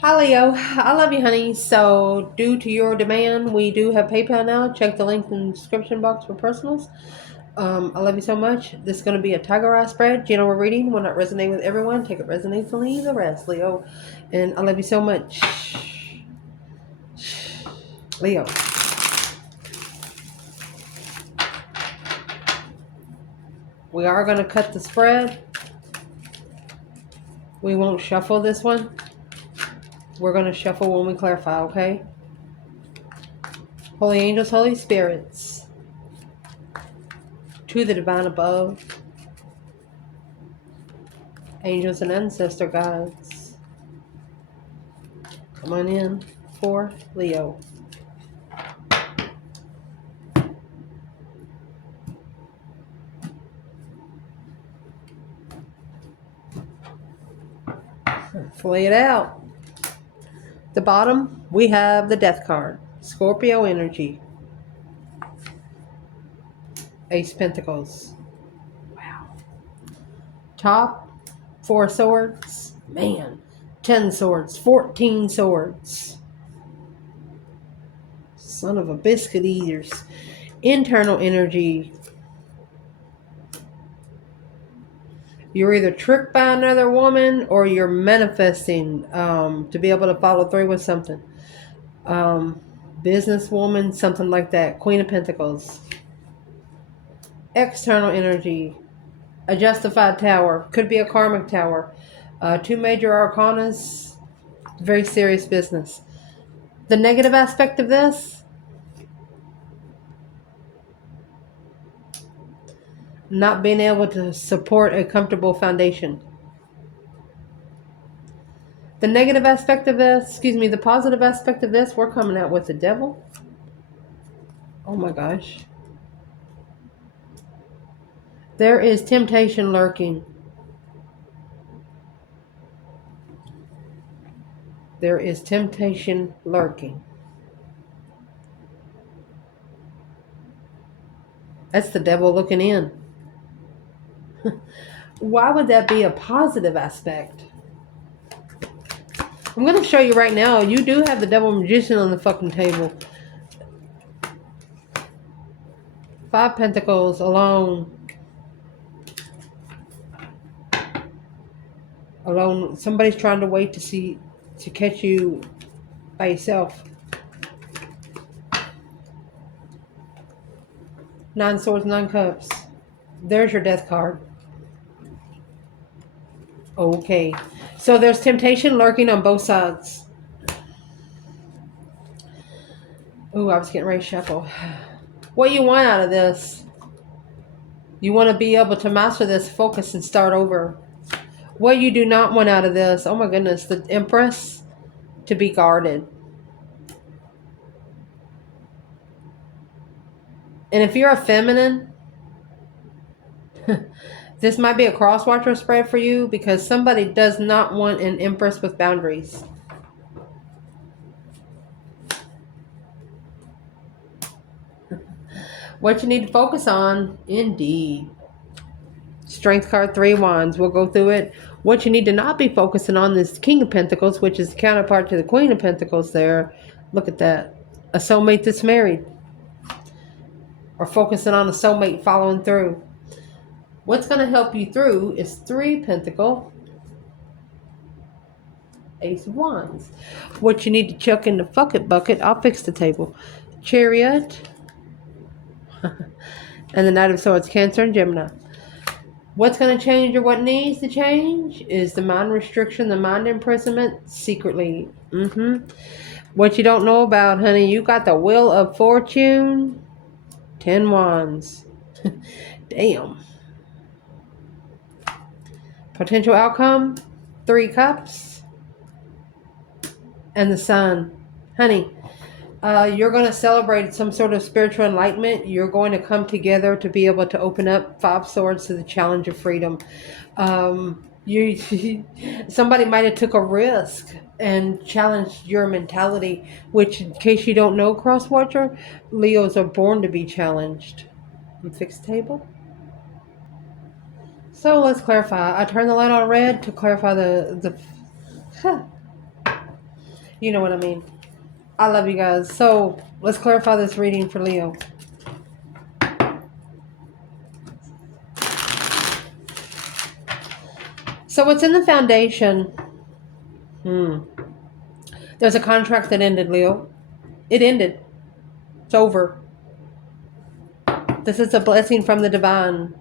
Hi Leo, I love you, honey. So, due to your demand, we do have PayPal now. Check the link in the description box for personals. I love you so much. This is going to be a tiger eye spread. General reading will not resonate with everyone. Take it resonates and leave the rest, Leo. And I love you so much, Leo. We are going to cut the spread. We won't shuffle this one. We're going to shuffle when we clarify, okay? Holy angels, holy spirits, to the divine above, angels and ancestor guides, come on in for Leo. Lay it out. The bottom, we have the death card. Scorpio energy. Ace Pentacles. Wow. Top, 4 swords. Man. 10 swords. 14 swords. Son of a biscuit eaters. Internal energy. You're either tricked by another woman or you're manifesting to be able to follow through with something. Businesswoman, something like that. Queen of Pentacles. External energy. A justified tower. Could be a karmic tower. 2 major arcanas. Very serious business. The negative aspect of this, not being able to support a comfortable foundation. The negative aspect of this, the positive aspect of this, we're coming out with the devil. Oh my gosh. There is temptation lurking. There is temptation lurking. That's the devil looking in. Why would that be a positive aspect? I'm going to show you right now. You do have the devil magician on the fucking table. 5 pentacles alone. Alone. Somebody's trying to wait to catch you by yourself. 9 swords, 9 cups. There's your death card. Okay. So there's temptation lurking on both sides. Ooh, I was getting ready to shuffle. What you want out of this? You want to be able to master this, focus, and start over. What you do not want out of this, oh my goodness, the Empress, to be guarded. And if you're a feminine, this might be a cross-watcher spread for you because somebody does not want an Empress with boundaries. What you need to focus on, indeed. Strength card, 3 wands. We'll go through it. What you need to not be focusing on is King of Pentacles, which is the counterpart to the Queen of Pentacles there. Look at that. A soulmate that's married. Or focusing on a soulmate following through. What's going to help you through is 3 Pentacle. Ace of Wands. What you need to chuck in the fuck it bucket, I'll fix the table. Chariot. And the Knight of Swords, Cancer and Gemini. What's going to change or what needs to change is the mind restriction, the mind imprisonment secretly. What you don't know about, honey, you got the Wheel of Fortune, 10 wands. Damn. Potential outcome, 3 cups, and the Sun. Honey, you're going to celebrate some sort of spiritual enlightenment. You're going to come together to be able to open up 5 swords to the challenge of freedom. Somebody might have took a risk and challenged your mentality, which, in case you don't know, cross-watcher, Leos are born to be challenged. Fixed table. So let's clarify. I turned the light on red to clarify the You know what I mean. I love you guys. So let's clarify this reading for Leo. So what's in the foundation? There's a contract that ended, Leo. It ended. It's over. This is a blessing from the divine.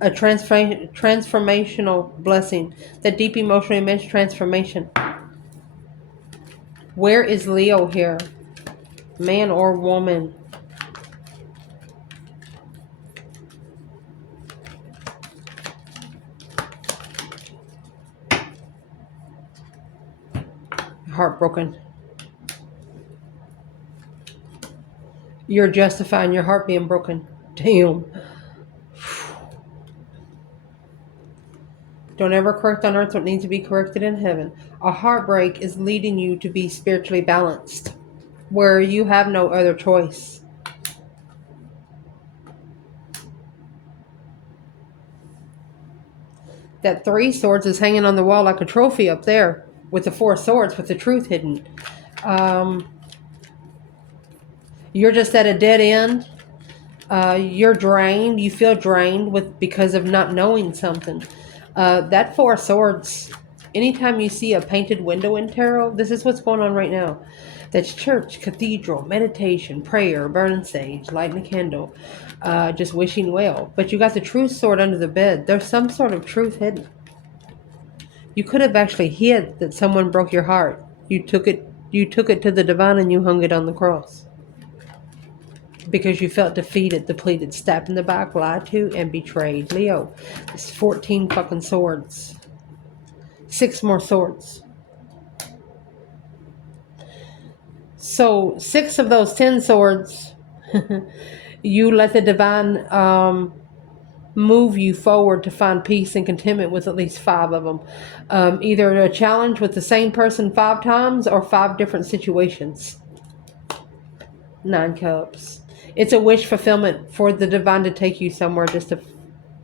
A transformational blessing. The deep emotional immense transformation. Where is Leo here? Man or woman? Heartbroken. You're justifying your heart being broken. Damn. Don't ever correct on earth what needs to be corrected in heaven. A heartbreak is leading you to be spiritually balanced, where you have no other choice. That 3 swords is hanging on the wall like a trophy up there, with the 4 swords with the truth hidden. You're just at a dead end. You're drained. You feel drained because of not knowing something. That 4 swords, anytime you see a painted window in tarot, this is what's going on right now. That's church, cathedral, meditation, prayer, burning sage, lighting a candle, just wishing well. But you got the truth sword under the bed. There's some sort of truth hidden. You could have actually hid that someone broke your heart. You took it to the divine and you hung it on the cross. Because you felt defeated, depleted, stabbed in the back, lied to, and betrayed. Leo, it's 14 fucking swords. 6 more swords. So 6 of those 10 swords, you let the divine move you forward to find peace and contentment with at least 5 of them. Either a challenge with the same person 5 times or 5 different situations. 9 cups. It's a wish fulfillment for the divine to take you somewhere just to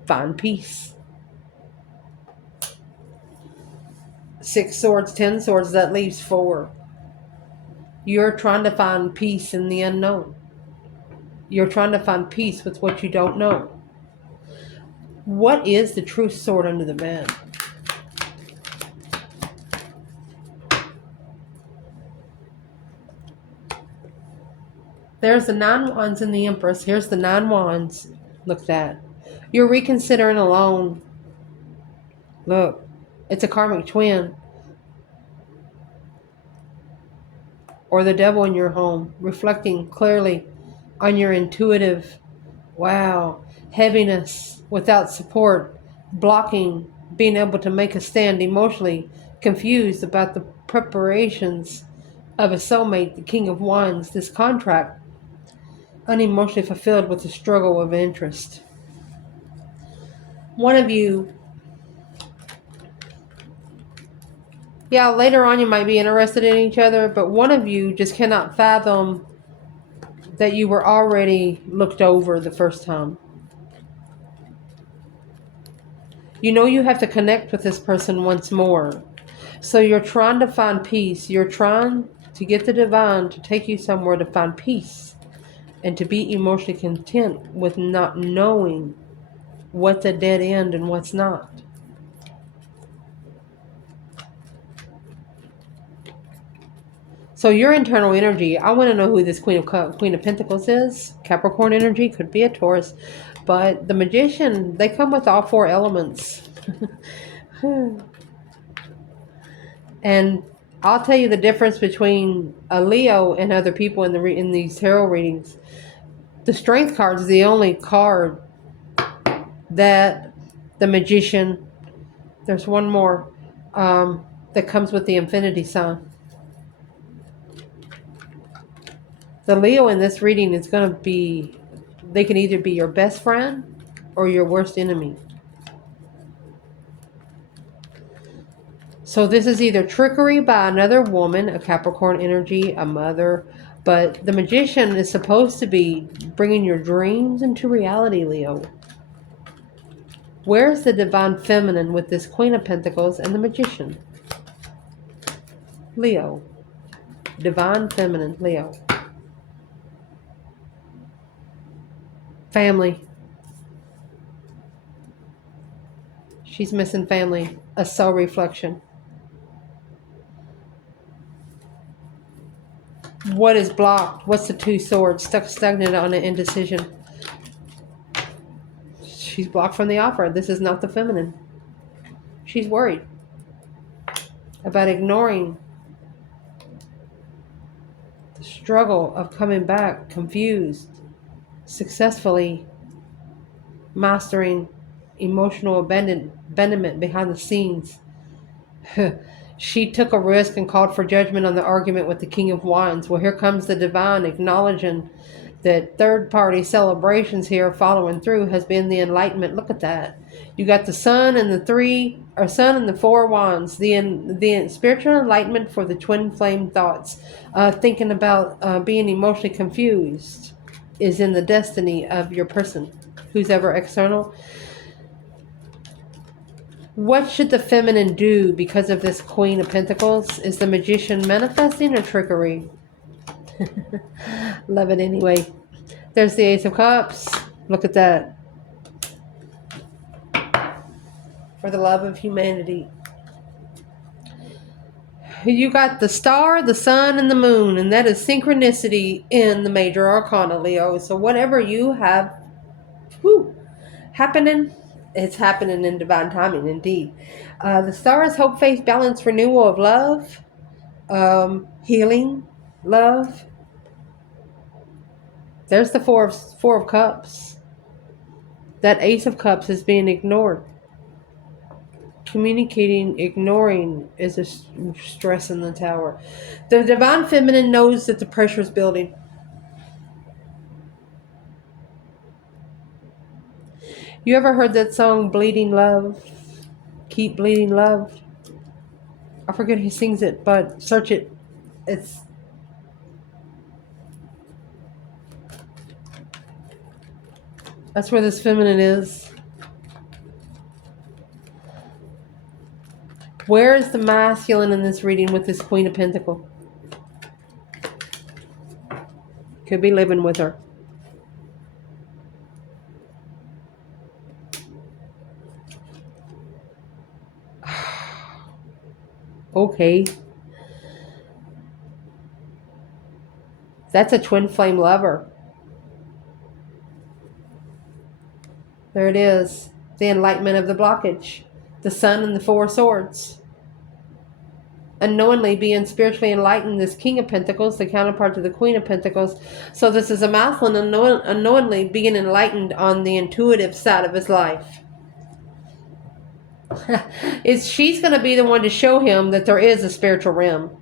find peace. 6 swords, 10 swords, that leaves 4. You're trying to find peace in the unknown. You're trying to find peace with what you don't know. What is the truth sword under the bed? There's the 9 wands in the Empress. Here's the 9 wands. Look at that. You're reconsidering alone. Look, it's a karmic twin. Or the devil in your home, reflecting clearly on your intuitive, heaviness without support, blocking, being able to make a stand, emotionally confused about the preparations of a soulmate, the King of Wands, this contract, unemotionally fulfilled with the struggle of interest. One of you, later on you might be interested in each other, but one of you just cannot fathom that you were already looked over the first time. You know you have to connect with this person once more. So you're trying to find peace. You're trying to get the divine to take you somewhere to find peace and to be emotionally content with not knowing what's a dead end and what's not. So your internal energy, I want to know who this Queen of Pentacles is. Capricorn energy, could be a Taurus. But the Magician, they come with all 4 elements. And I'll tell you the difference between a Leo and other people in these tarot readings. The Strength card is the only card that the Magician, there's one more, that comes with the infinity sign. The Leo in this reading is going to be, they can either be your best friend or your worst enemy. So this is either trickery by another woman, a Capricorn energy, a mother, but the Magician is supposed to be bringing your dreams into reality, Leo. Where's the divine feminine with this Queen of Pentacles and the Magician? Leo. Divine Feminine, Leo. Family. She's missing family. A soul reflection. What is blocked? What's the two swords? Stuck stagnant on an indecision. She's blocked from the offer. This is not the feminine. She's worried about ignoring the struggle of coming back, confused, successfully mastering emotional abandonment behind the scenes. She took a risk and called for judgment on the argument with the King of Wands. Well, here comes the divine acknowledging that third-party celebrations here following through has been the enlightenment. Look at that. You got the sun and the sun and the four wands. The spiritual enlightenment for the twin flame thoughts. Thinking about being emotionally confused is in the destiny of your person, who's ever external. What should the feminine do because of this Queen of Pentacles? Is the Magician manifesting or trickery? Love it anyway. There's the Ace of Cups. Look at that. For the love of humanity. You got the star, the sun, and the moon. And that is synchronicity in the major arcana, Leo. So whatever you have happening, it's happening in divine timing, indeed. The star is hope, faith, balance, renewal of love, healing, love. There's the four of cups. That Ace of Cups is being ignored. Communicating, ignoring is a stress in the tower. The divine feminine knows that the pressure is building. You ever heard that song, Bleeding Love? Keep Bleeding Love? I forget who sings it, but search it. That's where this feminine is. Where is the masculine in this reading with this Queen of Pentacles? Could be living with her. Okay. That's a twin flame lover. There it is. The enlightenment of the blockage. The sun and the four swords. Unknowingly being spiritually enlightened, this King of Pentacles, the counterpart to the Queen of Pentacles. So this is a masculine unknowingly being enlightened on the intuitive side of his life. She's going to be the one to show him that there is a spiritual realm.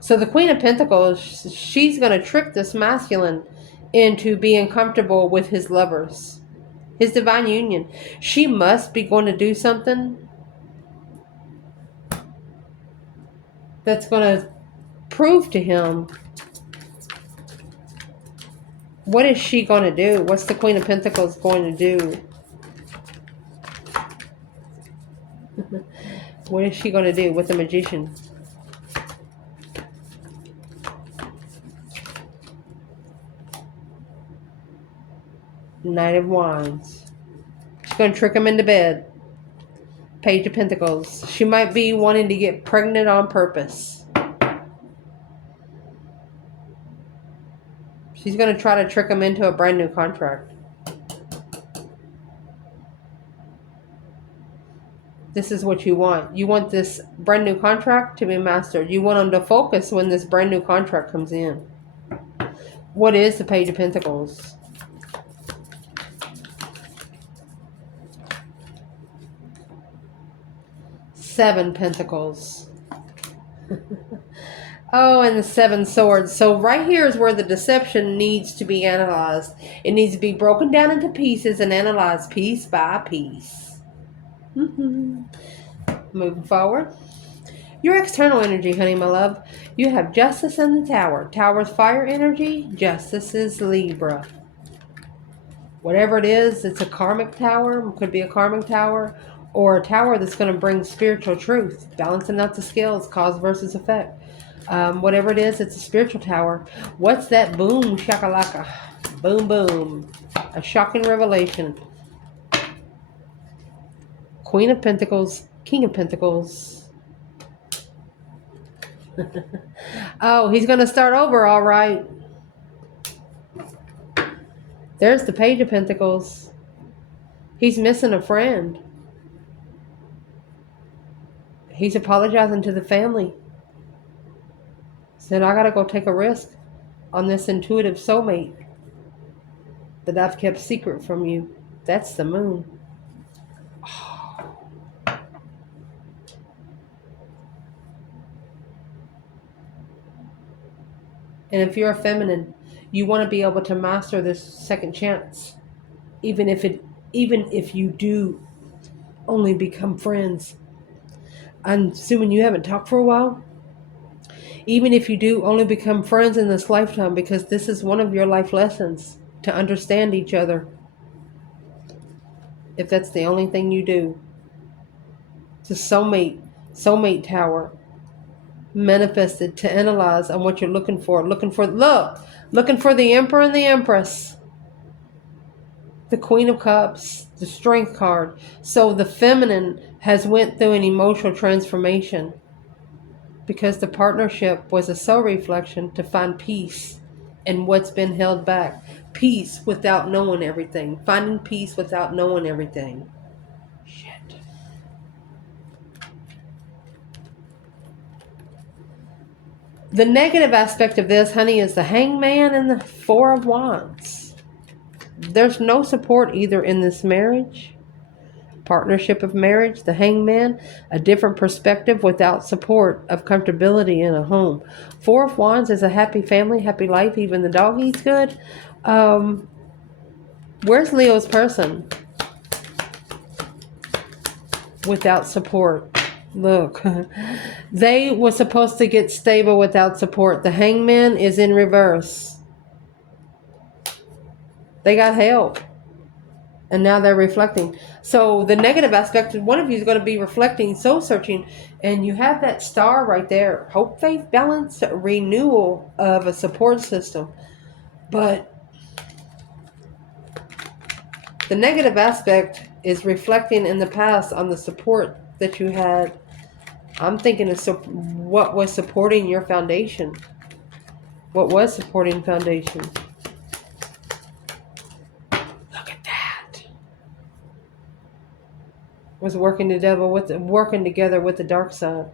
So the Queen of Pentacles, she's going to trick this masculine into being comfortable with his lovers, his divine union. She must be going to do something that's going to prove to him. What is she going to do? What's the Queen of Pentacles going to do? What is she going to do with the Magician? Knight of Wands. She's going to trick him into bed. Page of Pentacles. She might be wanting to get pregnant on purpose. She's going to try to trick him into a brand new contract. This is what you want. You want this brand new contract to be mastered. You want them to focus when this brand new contract comes in. What is the Page of Pentacles? Seven Pentacles. Oh, and the Seven Swords. So right here is where the deception needs to be analyzed. It needs to be broken down into pieces and analyzed piece by piece. Moving forward. Your external energy, honey, my love. You have Justice and the Tower. Tower's fire energy. Justice is Libra. Whatever it is, it's a karmic tower. It could be a karmic tower. or a tower that's going to bring spiritual truth, balancing out the scales, cause versus effect. Whatever it is, it's a spiritual tower. What's that? Boom shakalaka, boom boom, a shocking revelation. Queen of Pentacles, King of Pentacles. Oh, he's going to start over, all right. There's the Page of Pentacles. He's missing a friend. He's apologizing to the family. Said, I got to go take a risk on this intuitive soulmate that I've kept secret from you. That's the Moon. And if you're a feminine, you want to be able to master this second chance, even if you do only become friends. I'm assuming you haven't talked for a while. Even if you do only become friends in this lifetime, because this is one of your life lessons, to understand each other. If that's the only thing you do. It's a soulmate tower. Manifested to analyze on what you're looking for. Looking for the Emperor and the Empress. The Queen of Cups, the Strength card. So the feminine has went through an emotional transformation because the partnership was a soul reflection to find peace in what's been held back. Peace without knowing everything. Finding peace without knowing everything. Shit. The negative aspect of this, honey, is the Hangman and the Four of Wands. There's no support either in this marriage. Partnership of marriage, the Hangman, a different perspective without support of comfortability in a home. Four of Wands is a happy family, happy life, even the dog eats good. Where's Leo's person? Without support. Look, they were supposed to get stable without support. The Hangman is in reverse. They got help. And now they're reflecting. So the negative aspect, one of you is going to be reflecting, soul searching, and you have that star right there. Hope, faith, balance, renewal of a support system. But the negative aspect is reflecting in the past on the support that you had. I'm thinking of what was supporting your foundation. What was supporting foundation? Look at that. Was working together with the dark side.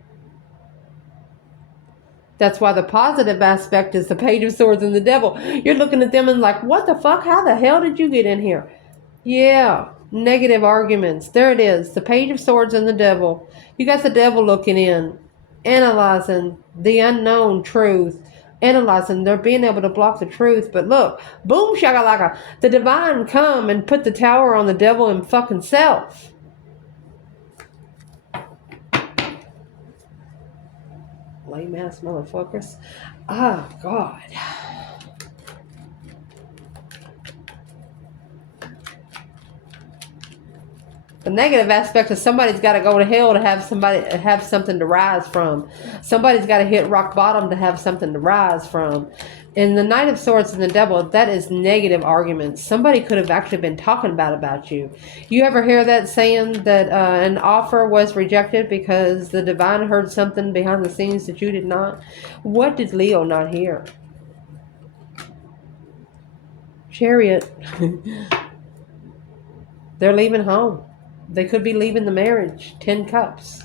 That's why the positive aspect is the Page of Swords and the Devil. You're looking at them and like, what the fuck? How the hell did you get in here? Yeah, negative arguments. There it is. The Page of Swords and the Devil. You got the devil looking in, analyzing the unknown truth, analyzing. They're being able to block the truth. But look, boom shakalaka. The divine come and put the tower on the devil and fucking self. Lame ass motherfuckers. Ah, God. The negative aspect is somebody's got to go to hell to have something to rise from. Somebody's got to hit rock bottom to have something to rise from. In the Knight of Swords and the Devil, that is negative arguments. Somebody could have actually been talking about you. You ever hear that saying that an offer was rejected because the divine heard something behind the scenes that you did not? What did Leo not hear? Chariot. They're leaving home. They could be leaving the marriage. 10 Cups.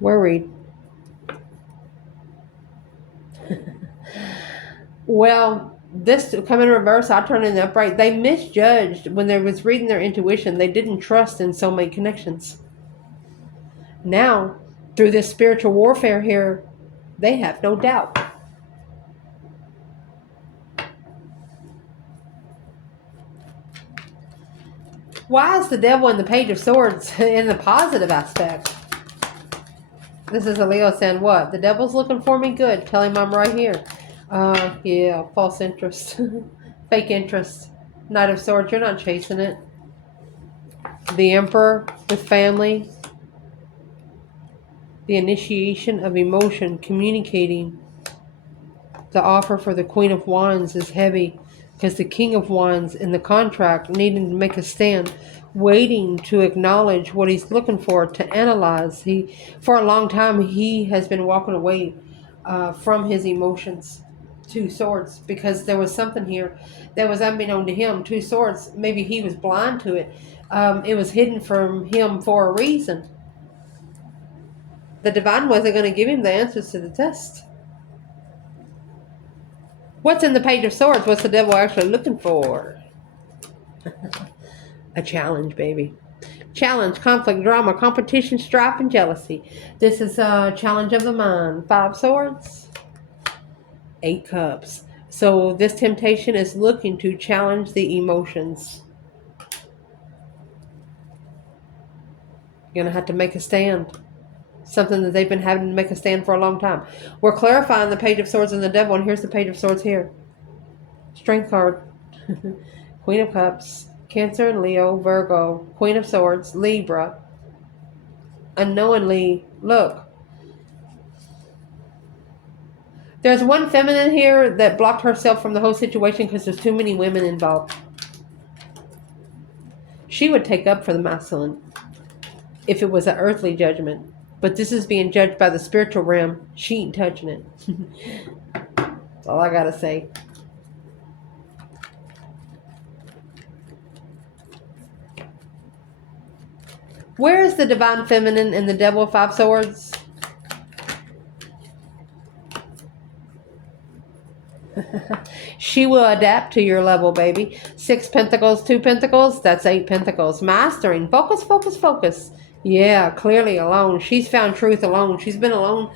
Worried. Well, this come in reverse. I turn in upright. They misjudged when they was reading their intuition. They didn't trust in soulmate connections. Now, through this spiritual warfare here, they have no doubt. Why is the Devil and the Page of Swords in the positive aspect? This is a Leo saying what? The devil's looking for me? Good. Tell him I'm right here. Yeah, false interest. Fake interest. Knight of Swords, you're not chasing it. The Emperor with family. The initiation of emotion, communicating. The offer for the Queen of Wands is heavy because the King of Wands in the contract needing to make a stand, waiting to acknowledge what he's looking for, to analyze. For a long time, he has been walking away from his emotions. Two swords, because there was something here that was unbeknown to him. Two swords, maybe he was blind to it. It was hidden from him for a reason. The divine wasn't going to give him the answers to the test. What's in the Page of Swords? What's the devil actually looking for? A challenge, baby. Challenge, conflict, drama, competition, strife, and jealousy. This is a challenge of the mind. 5 swords, 8 cups. So this temptation is looking to challenge the emotions. You're going to have to make a stand. Something that they've been having to make a stand for a long time. We're clarifying the Page of Swords and the devil, and here's the Page of Swords here. Strength card. Queen of Cups. Cancer and Leo, Virgo, Queen of Swords, Libra. Unknowingly, look. There's one feminine here that blocked herself from the whole situation because there's too many women involved. She would take up for the masculine if it was an earthly judgment. But this is being judged by the spiritual realm. She ain't touching it. That's all I gotta say. Where is the divine feminine and the devil of 5 swords? She will adapt to your level, baby. 6 pentacles, 2 pentacles, that's 8 pentacles. Mastering. Focus, focus, focus. Yeah, clearly alone. She's found truth alone. She's been alone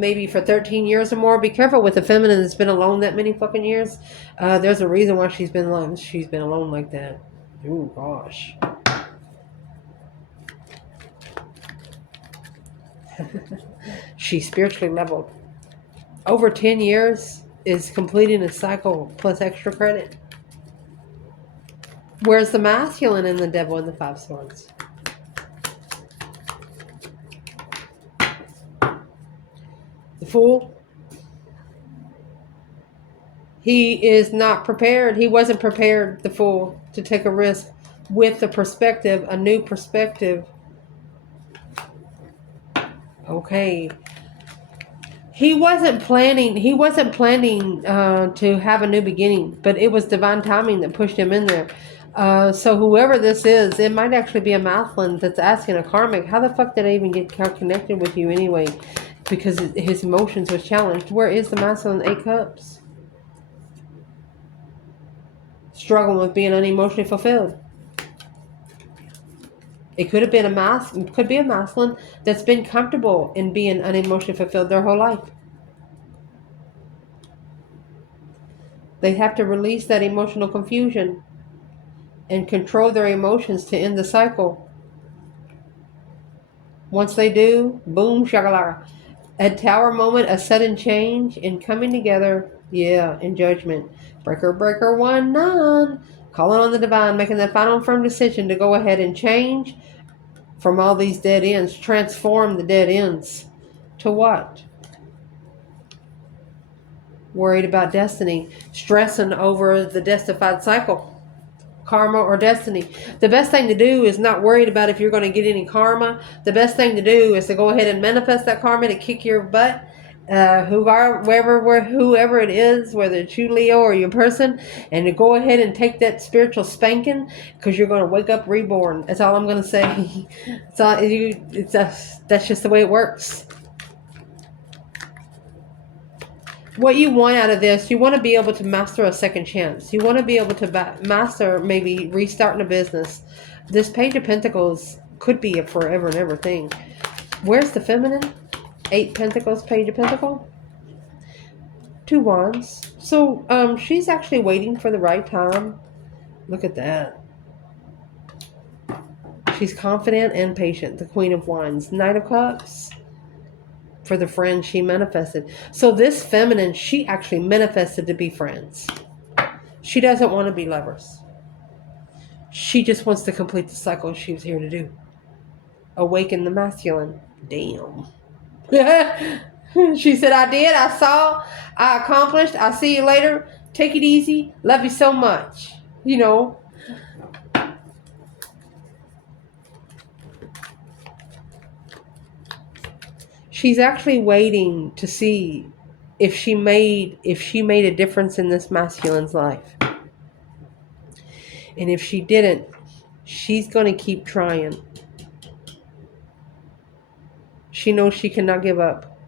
maybe for 13 years or more. Be careful with the feminine that's been alone that many fucking years. There's a reason why she's been alone. She's been alone like that. Oh, gosh. She's spiritually leveled. Over 10 years is completing a cycle plus extra credit. Where's the masculine in the devil and the 5 swords? The Fool. He is not prepared. He wasn't prepared, the Fool, to take a risk with the perspective, a new perspective. Okay. He wasn't planning to have a new beginning, but it was divine timing that pushed him in there. So whoever this is, it might actually be a masculine that's asking a karmic, how the fuck did I even get connected with you anyway? Because his emotions was challenged. Where is the masculine 8 cups? Struggling with being unemotionally fulfilled. It could have been could be a masculine that's been comfortable in being unemotionally fulfilled their whole life. They have to release that emotional confusion and control their emotions to end the cycle. Once they do, boom, shakalaka. A tower moment, a sudden change in coming together, yeah, in judgment. Breaker, breaker, 1-9. Calling on the divine, making that final firm decision to go ahead and change from all these dead ends. Transform the dead ends. To what? Worried about destiny. Stressing over the destified cycle. Karma or destiny. The best thing to do is not worried about if you're going to get any karma. The best thing to do is to go ahead and manifest that karma to kick your butt. Whoever it is, whether it's you, Leo, or your person, and to go ahead and take that spiritual spanking, because you're going to wake up reborn. That's all I'm going to say. That's just the way it works. What you want out of this, you want to be able to master a second chance. You want to be able to master maybe restarting a business. This Page of Pentacles could be a forever and ever thing. Where's the feminine? 8 Pentacles, Page of Pentacles. 2 Wands. So she's actually waiting for the right time. Look at that. She's confident and patient. The Queen of Wands. Knight of Cups. for the friend she manifested. So this feminine, she actually manifested to be friends. She doesn't want to be lovers. She just wants to complete the cycle she was here to do. Awaken the masculine. Damn. She said, I did. I saw. I accomplished. I'll see you later. Take it easy. Love you so much. You know. She's actually waiting to see if she made a difference in this masculine's life. And if she didn't, she's going to keep trying. She knows she cannot give up.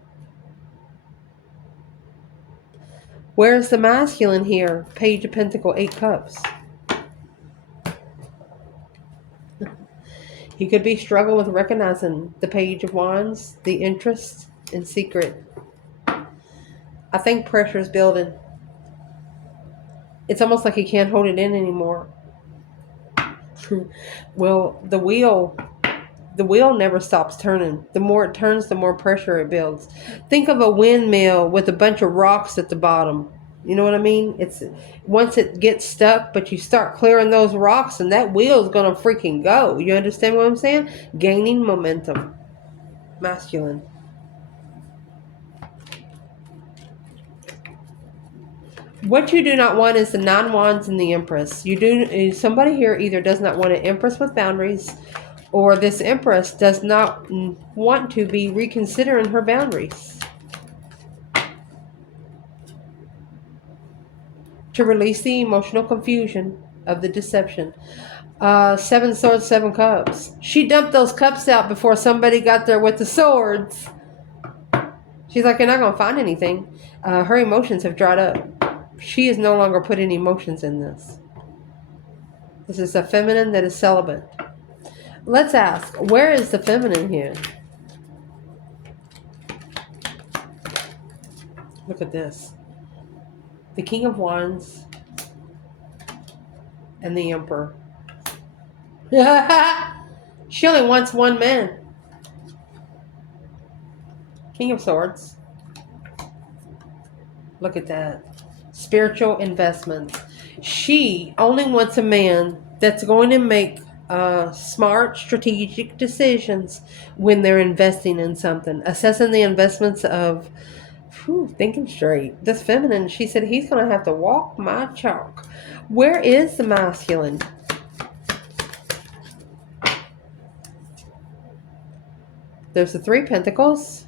Where's the masculine here? Page of Pentacles, 8 Cups. He could be struggling with recognizing the Page of Wands, the interest and secret. I think pressure is building. It's almost like he can't hold it in anymore. Well, the wheel never stops turning. The more it turns, the more pressure it builds. Think of a windmill with a bunch of rocks at the bottom. You know what I mean? It's once it gets stuck, but you start clearing those rocks and that wheel's gonna freaking go. You understand what I'm saying? Gaining momentum. Masculine. What you do not want is the 9 Wands and the Empress. Somebody here either does not want an Empress with boundaries, or this Empress does not want to be reconsidering her boundaries. To release the emotional confusion of the deception. 7 Swords, 7 Cups. She dumped those cups out before somebody got there with the swords. She's like, you're not going to find anything. Her emotions have dried up. She is no longer putting emotions in this. This is a feminine that is celibate. Let's ask, where is the feminine here? Look at this. The King of Wands and the Emperor. She only wants one man. King of Swords. Look at that. Spiritual investments. She only wants a man that's going to make smart, strategic decisions when they're investing in something. Assessing the investments of thinking straight. This feminine, she said, he's going to have to walk my chalk. Where is the masculine? There's the 3 Pentacles.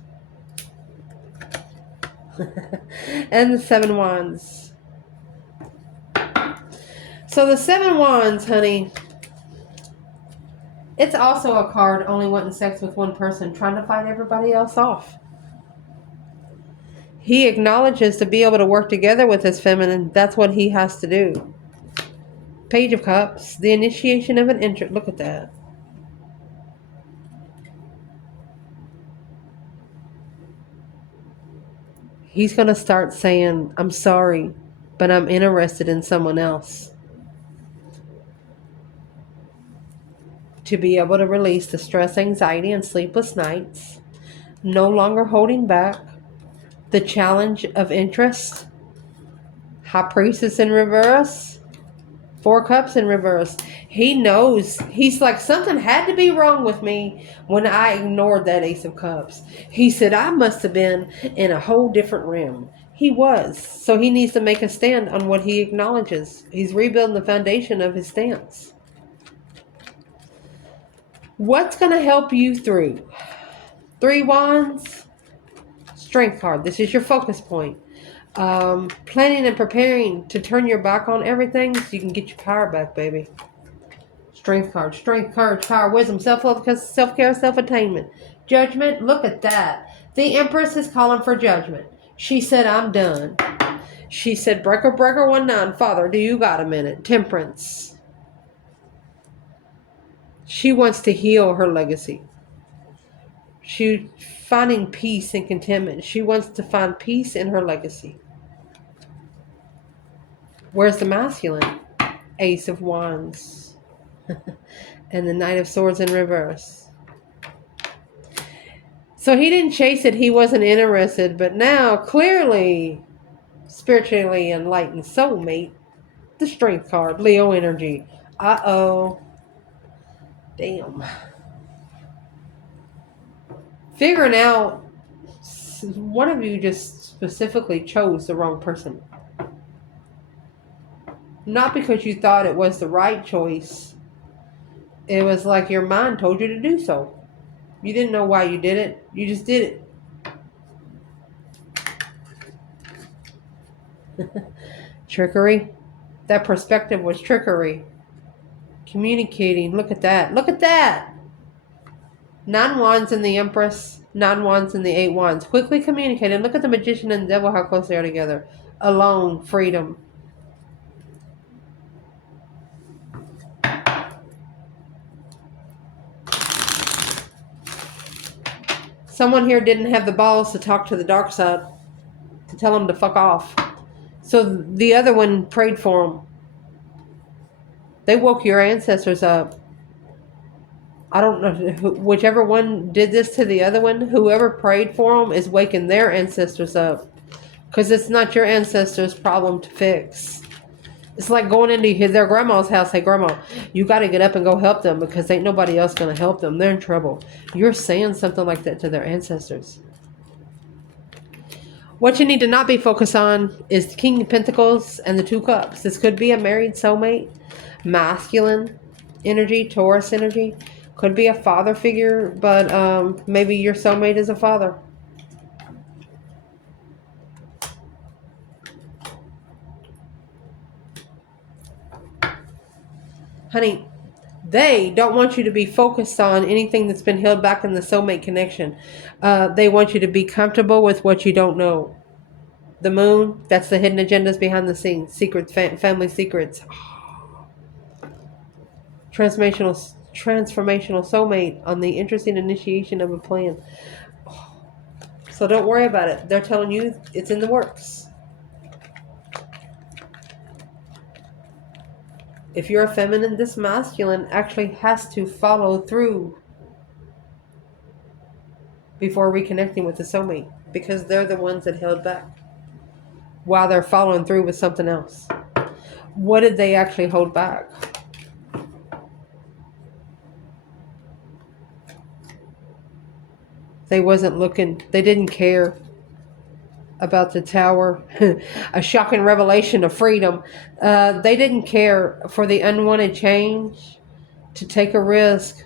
And the 7 Wands. So the 7 Wands, honey, it's also a card only wanting sex with one person, trying to fight everybody else off. He acknowledges to be able to work together with his feminine. That's what he has to do. Page of Cups, the initiation of an interest. Look at that. He's going to start saying, I'm sorry, but I'm interested in someone else. To be able to release the stress, anxiety, and sleepless nights. No longer holding back. The challenge of interest. High Priestess in reverse. 4 Cups in reverse. He knows. He's like, something had to be wrong with me when I ignored that Ace of Cups. He said, I must have been in a whole different realm. He was. So he needs to make a stand on what he acknowledges. He's rebuilding the foundation of his stance. What's going to help you through? 3 Wands. Strength card. This is your focus point. Planning and preparing to turn your back on everything so you can get your power back, baby. Strength card. Strength, courage, power, wisdom, self-love, self-care, self-attainment. Judgment. Look at that. The Empress is calling for judgment. She said, I'm done. She said, breaker, breaker, 1-9. Father, do you got a minute? Temperance. She wants to heal her legacy. She's finding peace and contentment. She wants to find peace in her legacy. Where's the masculine? Ace of Wands. And the Knight of Swords in reverse. So he didn't chase it. He wasn't interested. But now, clearly, spiritually enlightened soulmate. The Strength card. Leo energy. Uh-oh. Damn. Figuring out, one of you just specifically chose the wrong person. Not because you thought it was the right choice. It was like your mind told you to do so. You didn't know why you did it. You just did it. Trickery. That perspective was trickery. Communicating. Look at that. Look at that. 9 wands in the Empress. 9 wands in the 8 wands. Quickly communicating. Look at the Magician and the Devil, how close they are together. Alone. Freedom. Someone here didn't have the balls to talk to the dark side. To tell them to fuck off. So the other one prayed for them. They woke your ancestors up. I don't know, whichever one did this to the other one, whoever prayed for them is waking their ancestors up. Because it's not your ancestors' problem to fix. It's like going into their grandma's house. Hey, grandma, you got to get up and go help them because ain't nobody else going to help them. They're in trouble. You're saying something like that to their ancestors. What you need to not be focused on is the King of Pentacles and the 2 Cups. This could be a married soulmate, masculine energy, Taurus energy. Could be a father figure, but maybe your soulmate is a father. Honey, they don't want you to be focused on anything that's been held back in the soulmate connection. They want you to be comfortable with what you don't know. The moon, that's the hidden agendas behind the scenes. Secrets, family secrets. Transformational soulmate on the interesting initiation of a plan. So don't worry about it. They're telling you it's in the works. If you're a feminine, this masculine actually has to follow through before reconnecting with the soulmate because they're the ones that held back while they're following through with something else. What did they actually hold back? They wasn't looking, they didn't care about the tower. A shocking revelation of freedom. They didn't care for the unwanted change, to take a risk.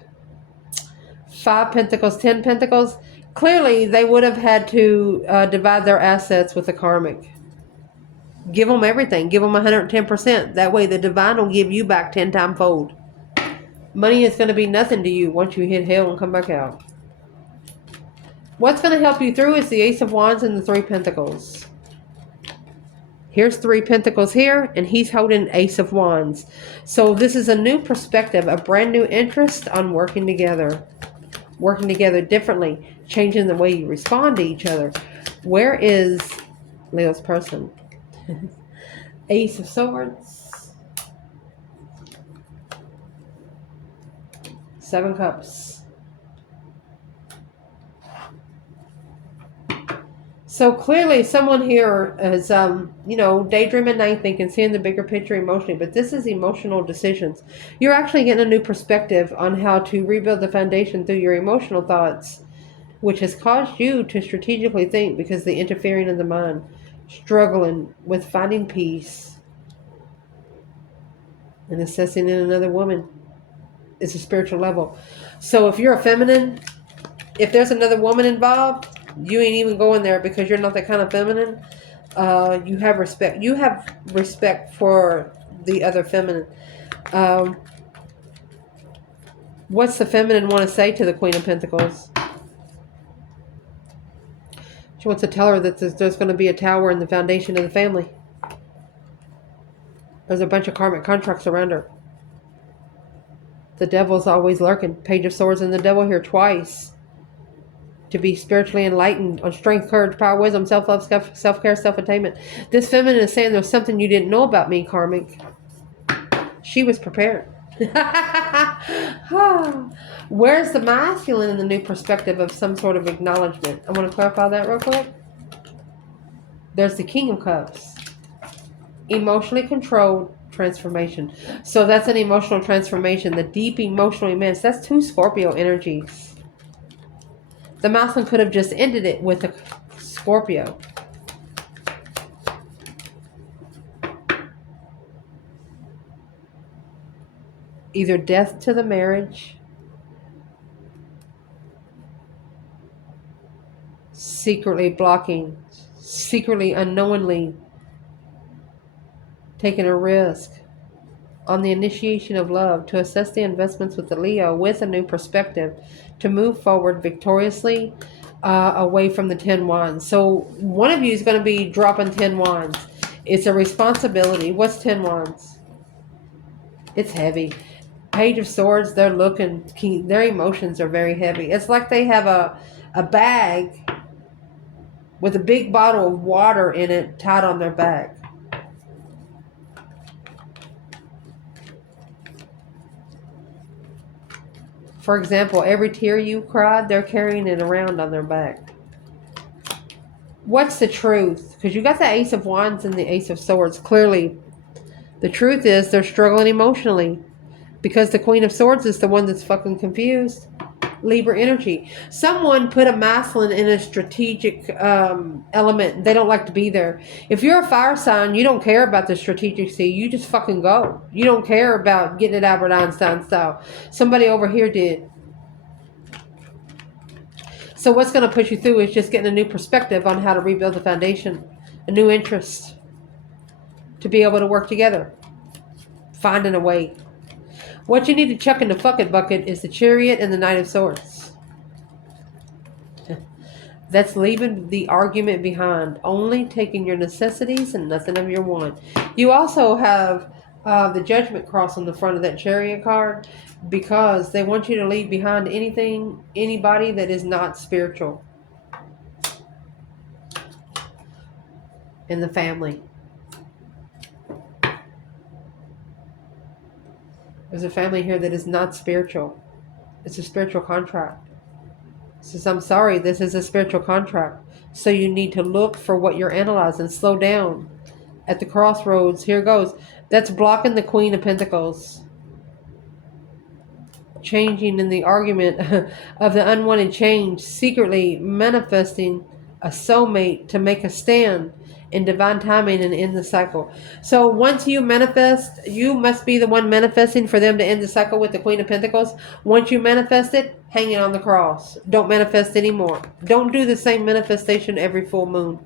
5 Pentacles, 10 Pentacles. Clearly, they would have had to divide their assets with the Karmic. Give them everything. Give them 110%. That way, the divine will give you back 10 times fold. Money is going to be nothing to you once you hit hell and come back out. What's going to help you through is the Ace of Wands and the 3 Pentacles. Here's 3 Pentacles here, and he's holding Ace of Wands. So this is a new perspective, a brand new interest on working together. Working together differently, changing the way you respond to each other. Where is Leo's person? Ace of Swords. 7 Cups. So clearly someone here is, daydreaming, night thinking, seeing the bigger picture emotionally. But this is emotional decisions. You're actually getting a new perspective on how to rebuild the foundation through your emotional thoughts, which has caused you to strategically think because the interfering of the mind, struggling with finding peace and assessing in another woman. It's a spiritual level. So if you're a feminine, if there's another woman involved, you ain't even going there because you're not that kind of feminine. You have respect. You have respect for the other feminine. What's the feminine want to say to the Queen of Pentacles? She wants to tell her that there's going to be a tower in the foundation of the family. There's a bunch of karmic contracts around her. The devil's always lurking. Page of Swords and the devil here twice. To be spiritually enlightened on strength, courage, power, wisdom, self-love, self-care, self-attainment. This feminine is saying there's something you didn't know about me, Karmic. She was prepared. Where's the masculine in the new perspective of some sort of acknowledgement? I want to clarify that real quick. There's the King of Cups. Emotionally controlled transformation. So that's an emotional transformation. The deep emotional immense. That's 2 Scorpio energies. The masculine could have just ended it with a Scorpio. Either death to the marriage, secretly blocking, secretly, unknowingly taking a risk on the initiation of love to assess the investments with the Leo with a new perspective to move forward victoriously away from the 10 wands. So one of you is going to be dropping 10 wands. It's a responsibility. What's 10 wands? It's heavy. Page of Swords, they're looking, their emotions are very heavy. It's like they have a bag with a big bottle of water in it tied on their back. For example, every tear you cried, they're carrying it around on their back. What's the truth? Because you got the Ace of Wands and the Ace of Swords. Clearly, the truth is they're struggling emotionally. Because the Queen of Swords is the one that's fucking confused. Libra energy. Someone put a masculine in a strategic element. They don't like to be there. If you're a fire sign, you don't care about the strategy. You just fucking go. You don't care about getting it Albert Einstein style. Somebody over here did. So what's going to push you through is just getting a new perspective on how to rebuild the foundation. A new interest. To be able to work together. Finding a way. What you need to chuck in the fucking bucket is the Chariot and the Knight of Swords. That's leaving the argument behind. Only taking your necessities and nothing of your want. You also have the Judgment Cross on the front of that Chariot card because they want you to leave behind anybody that is not spiritual in the family. There's a family here that is not spiritual. It's a spiritual contract. It says, I'm sorry, this is a spiritual contract. So you need to look for what you're analyzing. Slow down. At the crossroads, here goes. That's blocking the Queen of Pentacles. Changing in the argument of the unwanted change. Secretly manifesting a soulmate to make a stand in divine timing and end the cycle. So once you manifest, you must be the one manifesting for them to end the cycle with the Queen of Pentacles. Once you manifest it, hang it on the cross. Don't manifest anymore. Don't do the same manifestation every full moon.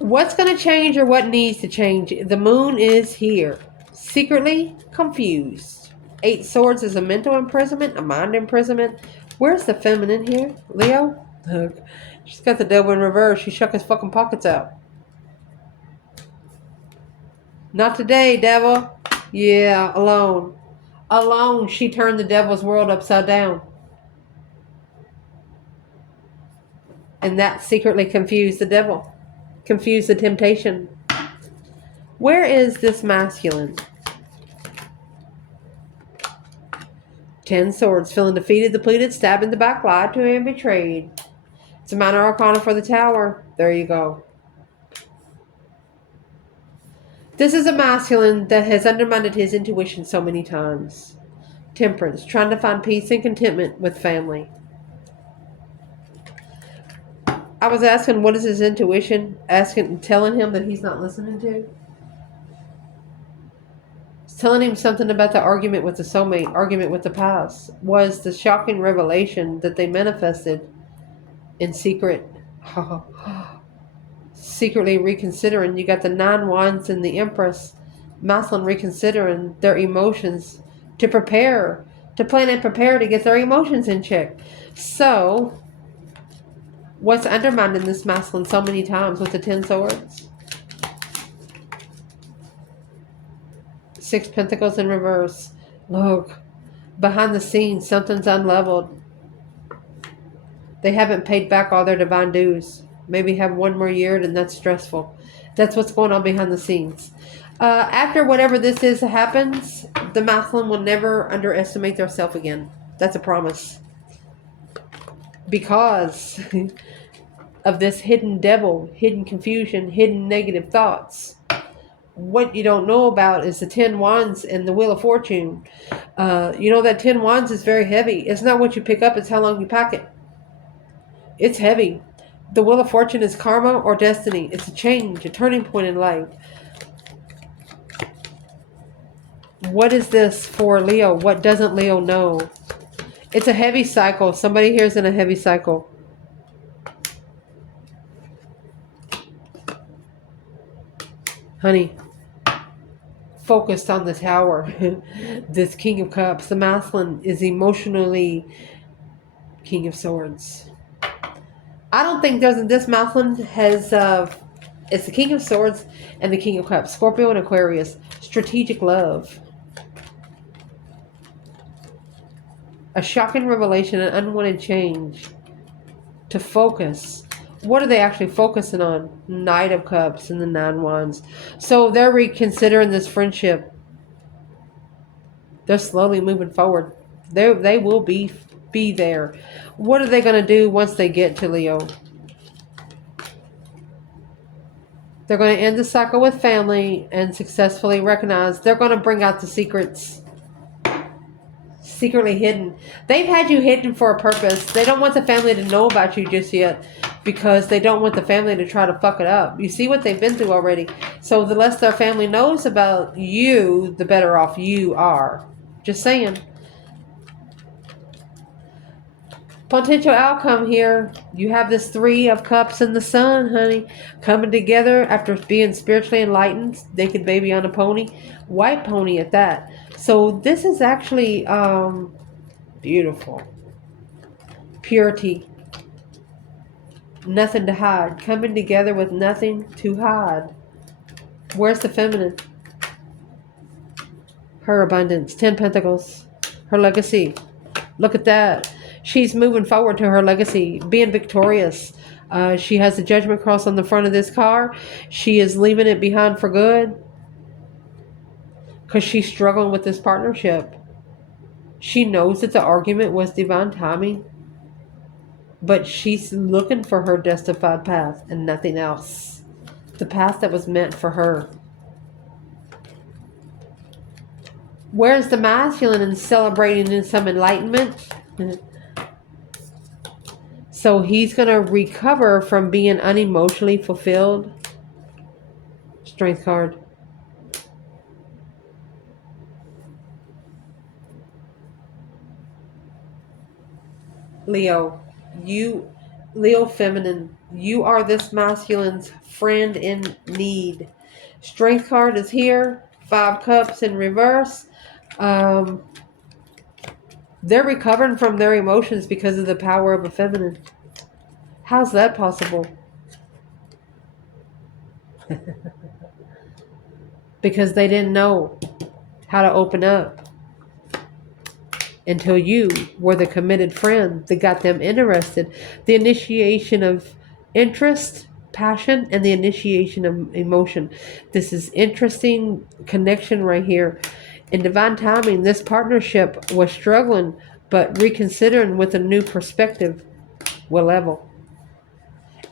What's going to change or what needs to change? The moon is here. Secretly confused. 8 Swords is a mental imprisonment, a mind imprisonment. Where's the feminine here? Leo? Look, she's got the devil in reverse. She shook his fucking pockets out. Not today, devil. Yeah, alone. Alone, she turned the devil's world upside down. And that secretly confused the devil. Confused the temptation. Where is this masculine? 10 Swords, feeling defeated, depleted, stabbed in the back, lied to and betrayed. It's a minor arcana for the Tower. There you go. This is a masculine that has undermined his intuition so many times. Temperance, trying to find peace and contentment with family. I was asking, what is his intuition? Telling him that he's not listening to. It's telling him something about the argument with the soulmate, argument with the past. Was the shocking revelation that they manifested in secret. Secretly reconsidering. You got the 9 Wands and the Empress. Masculine reconsidering their emotions to prepare, to plan and prepare to get their emotions in check. So, what's undermining this masculine so many times with the 10 Swords? 6 Pentacles in reverse. Look, behind the scenes, something's unleveled. They haven't paid back all their divine dues. Maybe have one more year, and that's stressful. That's what's going on behind the scenes. After whatever this is happens, the masculine will never underestimate their self again. That's a promise. Because of this hidden devil, hidden confusion, hidden negative thoughts. What you don't know about is the 10 wands and the wheel of fortune. You know that 10 wands is very heavy. It's not what you pick up, it's how long you pack it. It's heavy. The wheel of fortune is karma or destiny. It's a change, a turning point in life. What is this for Leo? What doesn't Leo know? It's a heavy cycle. Somebody here is in a heavy cycle. Honey, focused on the tower. This King of Cups. The masculine is emotionally King of Swords. I don't think this masculine has... it's the King of Swords and the King of Cups. Scorpio and Aquarius. Strategic love. A shocking revelation, an unwanted change. To focus. What are they actually focusing on? Knight of Cups and the 9 Wands. So they're reconsidering this friendship. They're slowly moving forward. They will be there. What are they going to do once they get to Leo? They're going to end the cycle with family and successfully recognize. They're going to bring out the secrets. Secretly hidden. They've had you hidden for a purpose. They don't want the family to know about you just yet because they don't want the family to try to fuck it up. You see what they've been through already. So the less their family knows about you, the better off you are. Just saying. Potential outcome here. You have this 3 of Cups and the Sun, honey, coming together after being spiritually enlightened. Naked baby on a pony. White pony at that. So this is actually beautiful. Purity. Nothing to hide. Coming together with nothing to hide. Where's the feminine? Her abundance. 10 Pentacles. Her legacy. Look at that. She's moving forward to her legacy. Being victorious. She has the Judgment Cross on the front of this car. She is leaving it behind for good. Because she's struggling with this partnership. She knows that the argument was divine timing. But she's looking for her justified path and nothing else. The path that was meant for her. Where's the masculine in celebrating in some enlightenment? So he's going to recover from being unemotionally fulfilled. Strength card. Leo, Leo feminine, you are this masculine's friend in need. Strength card is here. 5 Cups in reverse. They're recovering from their emotions because of the power of a feminine. How's that possible? Because they didn't know how to open up. Until you were the committed friend that got them interested. The initiation of interest, passion, and the initiation of emotion. This is interesting connection right here. In divine timing, this partnership was struggling, but reconsidering with a new perspective will level.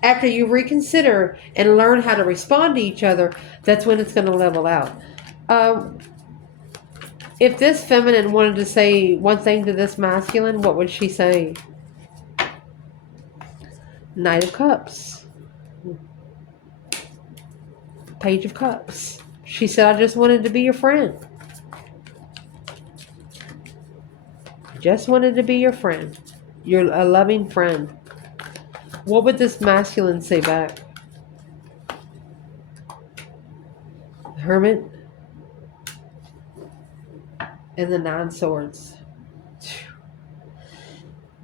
After you reconsider and learn how to respond to each other, that's when it's going to level out. If this feminine wanted to say one thing to this masculine, what would she say? Knight of Cups. Page of Cups. She said, I just wanted to be your friend. Just wanted to be your friend. You're a loving friend. What would this masculine say back? Hermit. And the 9 Swords.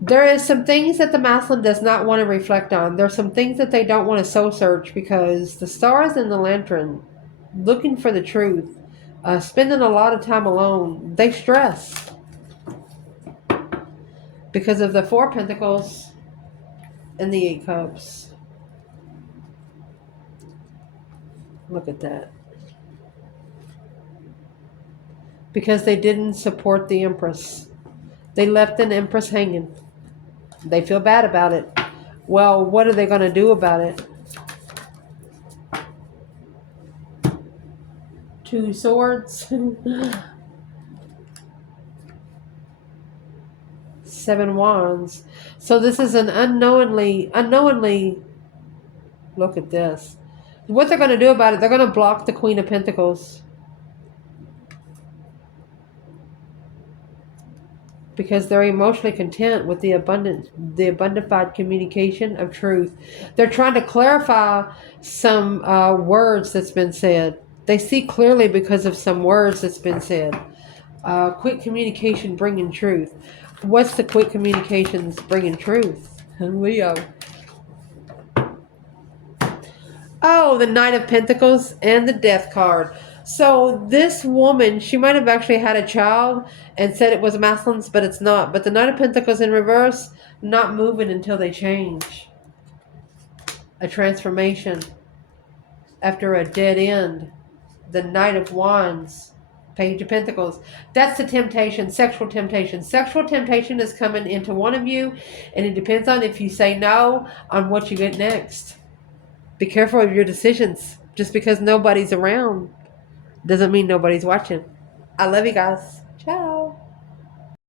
There is some things that the masculine does not want to reflect on. There's some things that they don't want to soul search because the stars in the lantern, looking for the truth, spending a lot of time alone, they stress. Because of the 4 Pentacles and the 8 Cups. Look at that. Because they didn't support the Empress. They left an Empress hanging. They feel bad about it. Well, what are they going to do about it? Two swords. 7 wands. So this is an unknowingly, look at this. What they're going to do about it, they're going to block the Queen of Pentacles. Because they're emotionally content with the abundified communication of truth. They're trying to clarify some words that's been said. They see clearly because of some words that's been said. Quick communication bringing truth. What's the quick communications bringing truth? Leo. Oh, the Knight of Pentacles and the Death card. So this woman, she might have actually had a child and said it was masculine, but it's not. But the Knight of Pentacles in reverse, not moving until they change. A transformation after a dead end. The Knight of Wands, Page of Pentacles. That's the temptation, sexual temptation. Sexual temptation is coming into one of you, and it depends on if you say no on what you get next. Be careful of your decisions. Just because nobody's around doesn't mean nobody's watching. I love you guys.